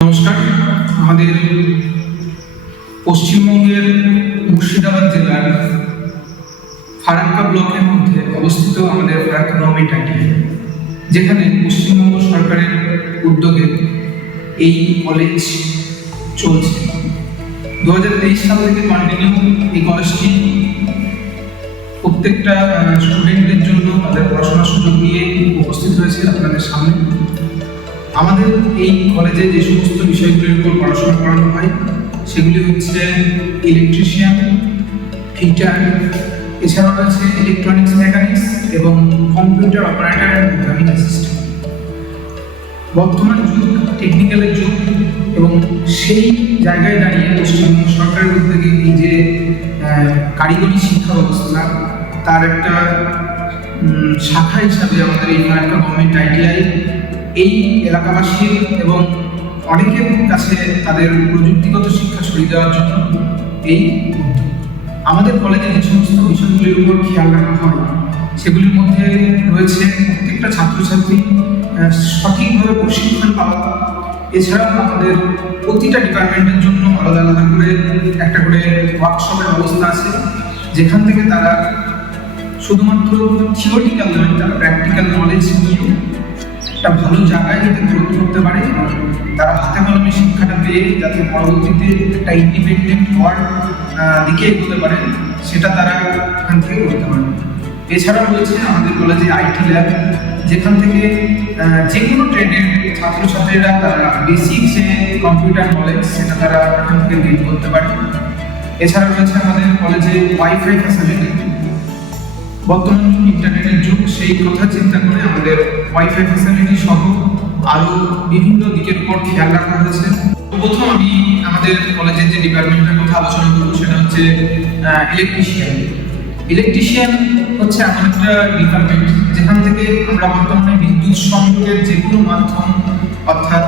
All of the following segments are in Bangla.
নমস্কার। আমাদের পশ্চিমবঙ্গের মুর্শিদাবাদ জেলার ফারাক্কা ব্লকের মধ্যে অবস্থিত আমাদের ফারাক্কা গভর্নমেন্ট আইটিআই, যেখানে পশ্চিমবঙ্গ সরকারের উদ্যোগে এই কলেজ চলছে। 2023 সাল থেকে কন্টিনিউ এই কলেজটি প্রত্যেকটা স্টুডেন্টদের জন্য তাদের পড়াশোনার সুযোগ নিয়ে উপস্থিত হয়েছে আপনাদের সামনে। আমাদের এই কলেজে যে সমস্ত বিষয়গুলির উপর পড়াশোনা করানো হয় সেগুলি হচ্ছে ইলেকট্রিশিয়ান, ফিটার, এছাড়াও রয়েছে ইলেকট্রনিক্স মেকানিক্স এবং computer operator and programming assistant. বর্তমান যুগ টেকনিক্যালের যুগ এবং সেই জায়গায় দাঁড়িয়ে পশ্চিমবঙ্গ সরকারের উদ্যোগে এই যে কারিগরি শিক্ষা ব্যবস্থা তার একটা শাখা হিসাবে আমাদের এই ফারাক্কা গভর্নমেন্ট আইটিআই এই এলাকাবাসীর এবং অনেকের কাছে তাদের প্রযুক্তিগত শিক্ষা ছড়িয়ে দেওয়ার জন্য এই উদ্যোগ। আমাদের কলেজে যে সমস্ত বিষয়গুলির উপর খেয়াল রাখা হয় সেগুলির মধ্যে রয়েছে প্রত্যেকটা ছাত্রছাত্রী সঠিকভাবে প্রশিক্ষণ পাওয়া। এছাড়াও আমাদের প্রতিটা ডিপার্টমেন্টের জন্য আলাদা আলাদা করে একটা করে ওয়ার্কশপের ব্যবস্থা আছে, যেখান থেকে তারা শুধুমাত্র থিওরিটিক্যাল নয়, তারা প্র্যাকটিক্যাল নলেজ নিয়ে একটা ভালো জায়গায় যাতে গ্রোথ করতে পারে, তারা হাতে কলমে শিক্ষাটা পেয়ে যাতে পরবর্তীতে একটা ইন্ডিপেন্ডেন্ট হওয়ার দিকে এগোতে পারে, সেটা তারা এখান থেকে করতে পারে। এছাড়াও রয়েছে আমাদের কলেজে আইটি ল্যাব, যেখান থেকে যে কোনো ট্রেডের ছাত্রছাত্রীরা তারা বেসিক যে কম্পিউটার নলেজ সেটা তারা এখান থেকে গেইন করতে পারে। এছাড়া রয়েছে আমাদের কলেজে ওয়াইফাই ফ্যাসিলিটি। বর্তমান যুগ ইন্টারনেটের যুগ, সেই কথা চিন্তা করে আমাদের ওয়াইফাই ফ্যাসিলিটি সহ আরও বিভিন্ন দিকের উপর খেয়াল রাখা হয়েছে। প্রথম আমি আমাদের কলেজের যে ডিপার্টমেন্টের কথা আলোচনা করবো সেটা হচ্ছে ইলেকট্রিশিয়ান। ইলেকট্রিশিয়ান হচ্ছে এমন একটা ডিপার্টমেন্ট যেখান থেকে আমরা বর্তমানে বিদ্যুৎ সংযোগের যে কোনো মাধ্যম, অর্থাৎ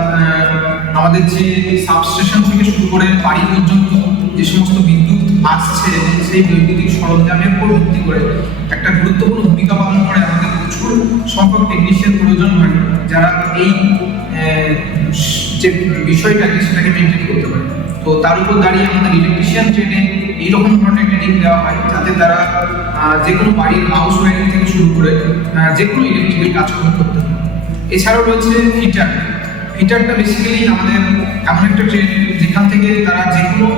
আমাদের যে সাবস্টেশন থেকে শুরু করে বাড়ি পর্যন্ত যে সমস্ত বিদ্যুৎ আসছে এবং সেই বৈদ্যুতিক সরঞ্জামের উপর ভিত্তি করে একটা গুরুত্বপূর্ণ ভূমিকা পালন করে আমাদের প্রচুর সংখ্যক টেকনিশিয়ান প্রয়োজন হয়, যারা এই যে বিষয়টাকে সেটাকে মেনটেন করতে পারে। তো তার উপর দাঁড়িয়ে আমাদের ইলেকট্রিশিয়ান ট্রেনে এইরকম ধরনের ট্রেনিং দেওয়া হয় যাতে তারা যে কোনো বাড়ির হাউস ওয়ারিং থেকে শুরু করে যে কোনো ইলেকট্রিক্যাল কাজকর্ম করতে পারে। এছাড়াও রয়েছে ফিটার। ফিটারটা বেসিক্যালি আমাদের এমন একটা ট্রেন যেখান থেকে তারা যে কোনো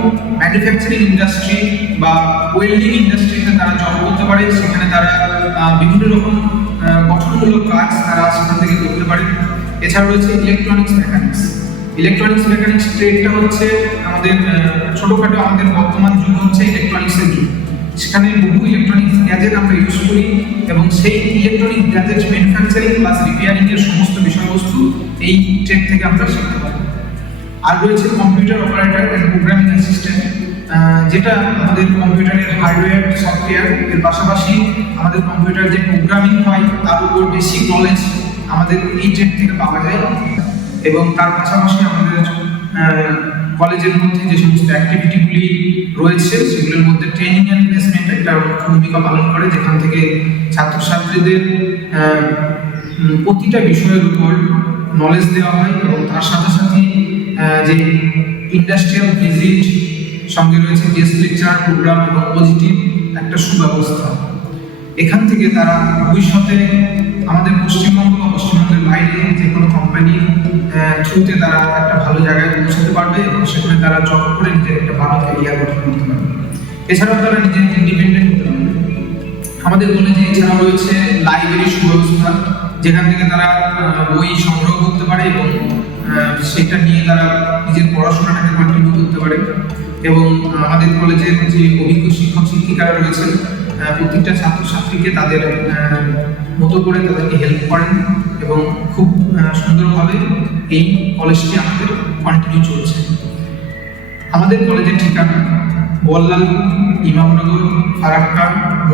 ম্যানুফ্যাকচারিং ইন্ডাস্ট্রি বা ওয়েল্ডিং ইন্ডাস্ট্রিতে তারা জব করতে পারে, সেখানে তারা বিভিন্ন রকম গঠনমূলক কাজ তারা সেখান থেকে করতে পারে। এছাড়া রয়েছে ইলেকট্রনিক্স মেকানিক্স। ইলেকট্রনিক্স মেকানিক্স ট্রেডটা হচ্ছে আমাদের ছোটোখাটো, আমাদের বর্তমান যুগ হচ্ছে ইলেকট্রনিক্সের যুগ। সেখানে বহু ইলেকট্রনিক্স গ্যাজেট আমরা ইউজ করি এবং সেই electronic gadget manufacturing plus repairing এর সমস্ত বিষয়বস্তু এই ট্রেড থেকে আমরা শিখতে পারি। আর রয়েছে computer operator and programming assistant, যেটা আমাদের কম্পিউটারের হার্ডওয়্যার সফটওয়্যার এর পাশাপাশি আমাদের কম্পিউটার যে প্রোগ্রামিং হয় তার উপর বেসিক নলেজ আমাদের এই ট্রেড থেকে পাওয়া যায়। এবং তার পাশাপাশি আমাদের কলেজের মধ্যে যে সমস্ত অ্যাক্টিভিটিগুলি রয়েছে সেগুলোর মধ্যে ট্রেনিং অ্যান্ড প্লেসমেন্ট একটা ভূমিকা পালন করে, যেখান থেকে ছাত্রছাত্রীদের প্রতিটা বিষয়ের উপর নলেজ দেওয়া হয় এবং তার সাথে সাথে যে ইন্ডাস্ট্রিয়াল ভিজিট সঙ্গে রয়েছে গেস্ট লেকচার প্রোগ্রাম এবং পজিটিভ একটা সুব্যবস্থা। এখান থেকে তারা ভবিষ্যতে আমাদের পশ্চিমবঙ্গ বা পশ্চিমবঙ্গের বাইরে যে কোনো কোম্পানির থ্রুতে তারা একটা ভালো জায়গায় পৌঁছাতে পারবে এবং সেখানে তারা জব করে নিজের একটা ভালো ক্যারিয়ার গঠন করতে পারবে। এছাড়াও তারা নিজের ইন্ডিপেন্ডেন্ট হতে পারবে। আমাদের কলেজে এছাড়াও রয়েছে লাইব্রেরি সুব্যবস্থা, যেখান থেকে তারা বই সংগ্রহ করতে পারে এবং সেটা নিয়ে তারা নিজের পড়াশোনাটাকে কন্টিনিউ করতে পারে। এবং আমাদের কলেজের যে অভিজ্ঞ শিক্ষক শিক্ষিকারা রয়েছেন প্রত্যেকটা ছাত্রছাত্রীকে তাদের মতো করে তাদেরকে হেল্প করেন এবং খুব সুন্দরভাবে এই কলেজটি আমাদের কন্টিনিউ চলছে। আমাদের কলেজের ঠিকানা বল্লাল, ইমামনগর, ফারাক্কা।